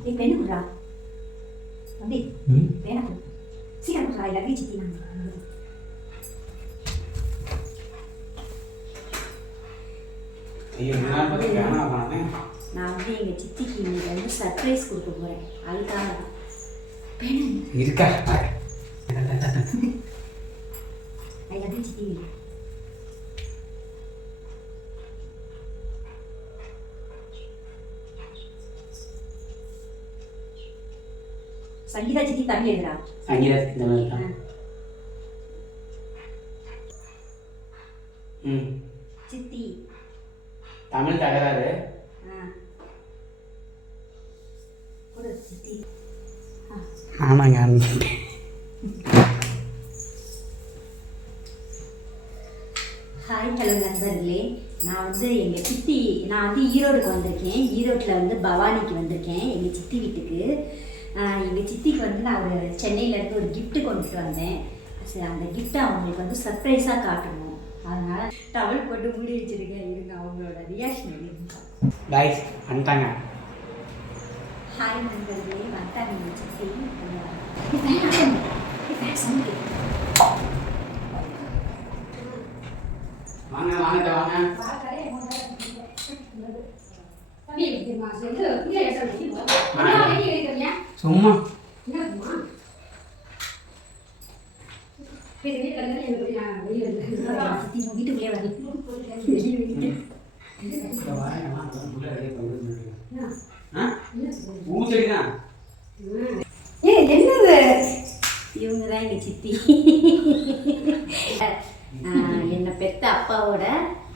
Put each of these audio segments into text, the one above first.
நீ பெண்ணு குடுறா தம்பி பேனா கொடு சீக்கிரம் குடுறா எல்லாத்தையும் சித்தி நான் வந்து எங்கள் சித்திக்கு இன்னைக்கு வந்து சர்ப்ரைஸ் கொடுக்க போகிறேன் அதுக்காக பேனா இருக்கா சித்தி வை. சங்கீதா சித்தி தம்பி எழுதுறா இந்த மாதிரி தான் ம். சித்தி. தமிழ் தகராறு. ஆ. கொடு சித்தி. ஆ. ஆமாங்க ஹாய் ஹலோ நண்பர்களே. நான் வந்து எங்கள் சித்தி நான் வந்து ஈரோடுக்கு வந்திருக்கேன். ஈரோட்டில் வந்து பவானிக்கு வந்திருக்கேன் எங்கள் சித்தி வீட்டுக்கு. எங்கள் சித்திக்கு வந்து நான் ஒரு சென்னையிலேருந்து ஒரு gift கொண்டுட்டு வந்தேன். சரி அந்த கிஃப்ட்டை அவங்களுக்கு வந்து சர்ப்ரைஸாக காட்டணும். அதனால் டவல் போட்டு மூடி வச்சிருக்கேன். இருங்க அவங்களோட ரியாக்ஷன் கைஸ் வந்துட்டாங்க. ஹாய் நண்பர்களே. வந்துட்டாங்க சித்தி. வாங்க வாங்க. வாங்க. சும்மா. என்ன வீட்டுக்குள்ளே இவங்க தான் எங்கள் சித்தி ஆஹ் என்னை பெத்த அப்பாவோட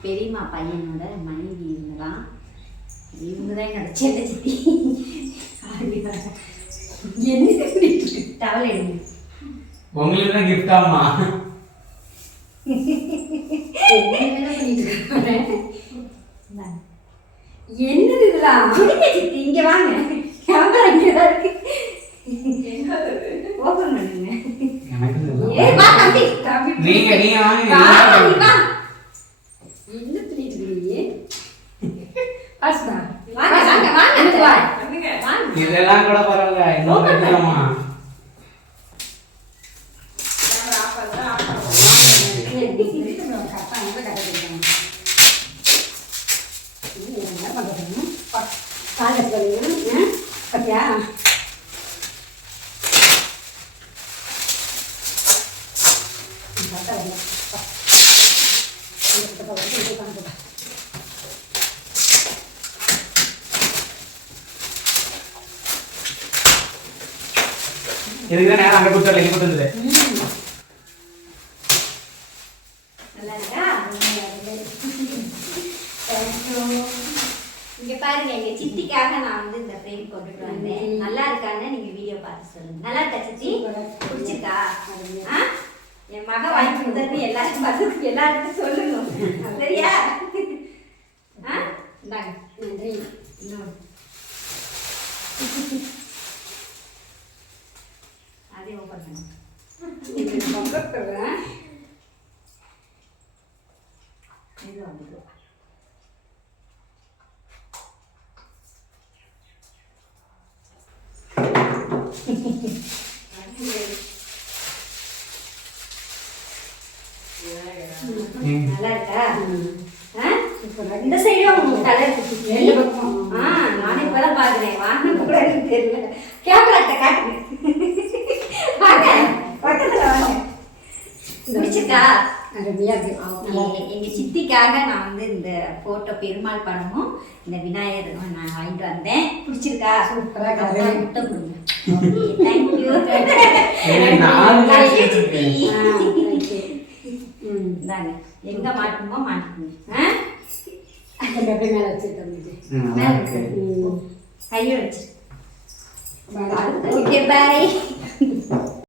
பெரியம்மா பையனோட மனைவி இவங்க தான் இவங்க தான் என்னோட செல்ல சித்தி என்ன டவல் எடுங்க. உங்களுக்கு தான் கிஃப்ட் ஆமா இந்தாங்க. என்னது இதெல்லாம்? விடுங்க சித்தி இங்க வாங்க. கேமரா இங்கே தான் இருக்கு. பண்ணுங்க. ஏய் வா தம்பி. நீங்க நீங்க வாங்க. என்ன பண்ணிட்டு இருக்கீங்க பாஸ்தா வாங்க வாங்க வாங்க எனக்கு வா. வாங்க இதெல்லாம் கூட பரவாயில்ல. இன்னும் வைக்கலாமா பத்தியா இதுக்கு தான் நேரம் அங்கே கொடுத்துடல இங்கே பாருங்க எங்க சித்திக்காக நான் வந்து இந்த ஃப்ரேம் கொண்டுட்டு வந்தேன். நல்லா இருக்கான்னு நீங்க வீடியோ பார்த்து சொல்லுங்க. நல்லா இருக்கா சித்தி? பிடிச்சிருக்கா? என் மக வாங்கி கொடுத்தது எல்லாருக்கும் பார்த்து எல்லாருக்கும் சொல்லணும். சரியா? ஆ? இந்தாங்க. நன்றி. இது வந்து. நல்லா இருக்கா ஆ? இந்த சைடும் ரெண்டு பக்கமும். ஆ நானும் இப்பதான் பாக்குறேன் வாங்க கூட எனக்கு தெரியல கேமராட்ட காட்டுங்க வாங்க பக்கத்துல வாங்க அருமையா இருக்கு. எங்க சித்திக்காக நான் வந்து இந்த போட்டோ பெருமாள் படமும் இந்த விநாயகரும் நான் வாங்கிட்டு வந்தேன். பிடிச்சிருக்கா? சூப்பரா முட்டை கொடுங்க. தேங்க்யூ. இந்தாங்க. எங்க கொஞ்சம் அப்படியே மேல வச்சுருக்கேன் ம், நல்லா இருக்கு ம். கையை வச்சு பாய். Okay bye